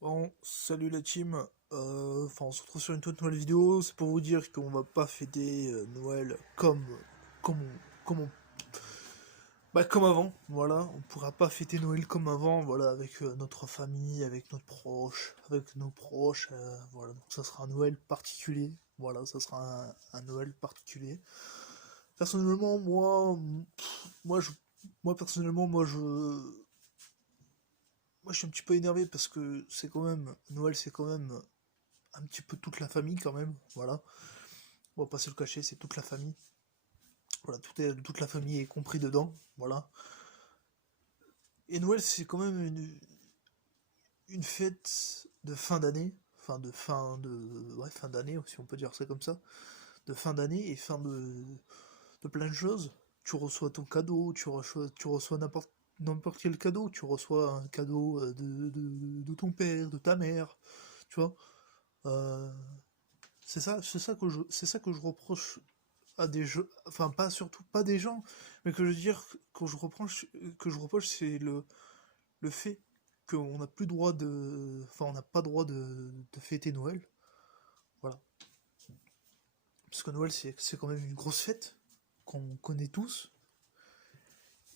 Bon, salut la team. On se retrouve sur une toute nouvelle vidéo. C'est pour vous dire qu'on va pas fêter Noël comme comme avant. Voilà, on pourra pas fêter Noël comme avant. Voilà, avec notre famille, avec notre proche, avec nos proches. Voilà, donc ça sera un Noël particulier. Voilà, ça sera un Noël particulier. Personnellement, moi, je, moi personnellement, moi, je suis un petit peu énervé parce que c'est quand même Noël, c'est quand même un petit peu toute la famille quand même, voilà. On va pas se le cacher, c'est toute la famille. Voilà, toute la famille est compris dedans, voilà. Et Noël, c'est quand même une fête de fin d'année, fin d'année, si on peut dire ça comme ça, de fin d'année et de plein de choses. Tu reçois ton cadeau, tu reçois n'importe quel cadeau, tu reçois un cadeau de ton père, de ta mère, tu vois. Euh, c'est ça que je reproche à des jeux, enfin pas surtout pas des gens, mais que je veux dire que je reproche, c'est le fait qu'on n'a plus droit enfin on n'a pas droit de fêter Noël, voilà. Parce que Noël c'est quand même une grosse fête qu'on connaît tous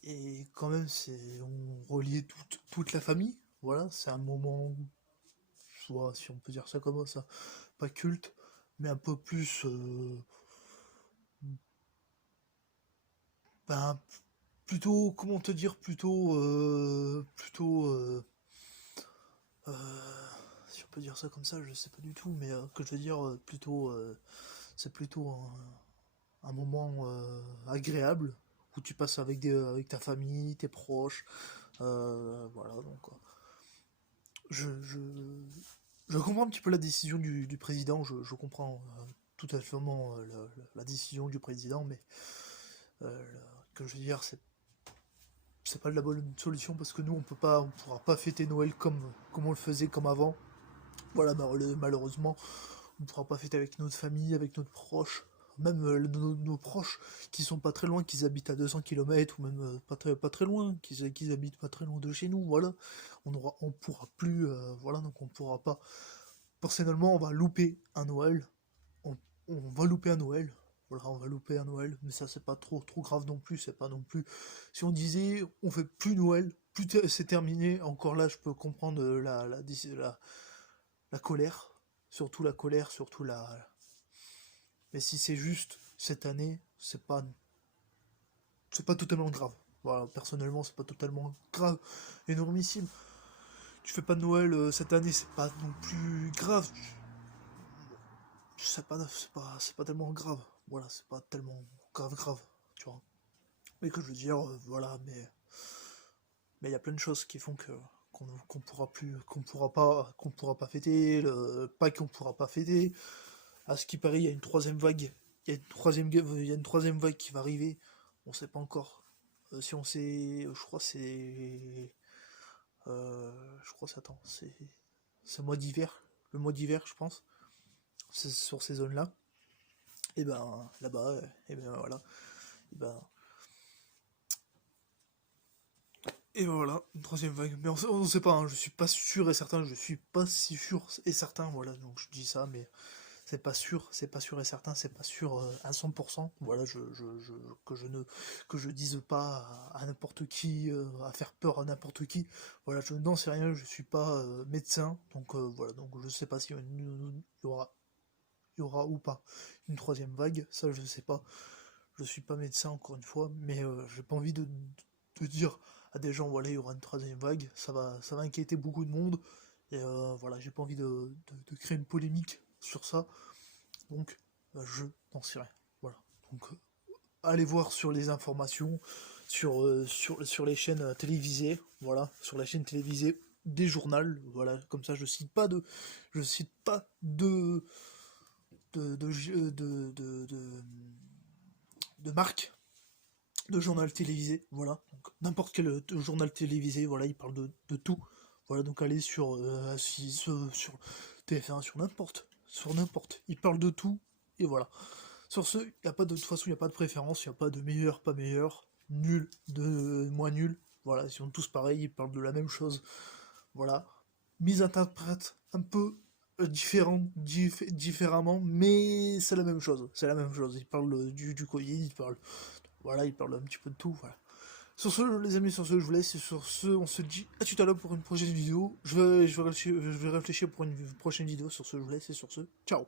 et quand même c'est on reliait toute la famille, voilà, c'est un moment soit si on peut dire ça comme ça, pas culte, mais un peu plus ben, plutôt, comment te dire, euh, si on peut dire ça comme ça, je sais pas du tout, mais que je veux dire, c'est plutôt un moment agréable où tu passes avec ta famille, tes proches, voilà, donc je, je, je comprends un petit peu la décision du président, je comprends tout à fait la décision du président, mais euh, que je veux dire, c'est pas de la bonne solution parce que nous on pourra pas fêter Noël comme on le faisait comme avant. Voilà, malheureusement, on pourra pas fêter avec notre famille, avec notre proche, même nos proches qui sont pas très loin, qui habitent à 200 km ou même pas très loin, qui habitent pas très loin de chez nous, voilà. On pourra plus, voilà, donc on pourra pas. Personnellement, on va louper un Noël, on, on va louper un Noël. Voilà, on va louper un Noël, mais ça c'est pas trop grave non plus, c'est pas non plus. Si on disait on fait plus Noël, c'est terminé, encore là je peux comprendre la colère, surtout la. Mais si c'est juste cette année, c'est pas totalement grave. Voilà, personnellement c'est pas totalement grave, énormissime. Tu fais pas de Noël cette année, c'est pas non plus grave. C'est pas tellement grave. Voilà, c'est pas tellement grave, tu vois. Mais que je veux dire, voilà, mais il y a plein de choses qui font que qu'on pourra plus, qu'on pourra pas fêter, pas qu'on pourra pas fêter. À ce qui paraît, il y a une troisième vague. Il y a une troisième vague qui va arriver. On sait pas encore. Si on sait, je crois attends, c'est mois d'hiver, le mois d'hiver, je pense. C'est sur ces zones-là. Et ben là-bas, et ben voilà. Et ben Et ben voilà, une troisième vague. Mais on sait pas, hein, je suis pas sûr et certain, je suis pas si sûr et certain, voilà, donc je dis ça, mais c'est pas sûr et certain, c'est pas sûr à 100%. Voilà, que je dise pas à n'importe qui, à faire peur à n'importe qui. Voilà, je n'en sais rien, je suis pas médecin, donc voilà, donc je sais pas si il y aura ou pas une troisième vague, ça je sais pas. Je suis pas médecin encore une fois, mais j'ai pas envie de dire à des gens voilà il y aura une troisième vague, ça va inquiéter beaucoup de monde et voilà j'ai pas envie de créer une polémique sur ça, donc je n'en sais rien. Voilà. Donc allez voir sur les informations, sur les chaînes télévisées, voilà, sur la chaîne télévisée des journaux, voilà, comme ça je cite pas de marque de journal télévisé, voilà. Donc, n'importe quel journal télévisé, voilà, il parle de tout. Voilà, donc allez sur TF1, sur n'importe. Il parle de tout, et voilà. Sur ce, y a pas de toute façon, il n'y a pas de préférence, il n'y a pas de meilleur, pas meilleur, nul, de moins nul. Voilà, ils sont tous pareils, ils parlent de la même chose. Voilà. mise interprète un peu différemment, mais c'est la même chose. C'est la même chose. Il parle du Covid, il parle, voilà, il parle un petit peu de tout. Voilà. Sur ce, les amis, sur ce, je vous laisse. Et sur ce, on se dit à tout à l'heure pour une prochaine vidéo. Je vais réfléchir pour une prochaine vidéo. Sur ce, je vous laisse. Et sur ce, ciao.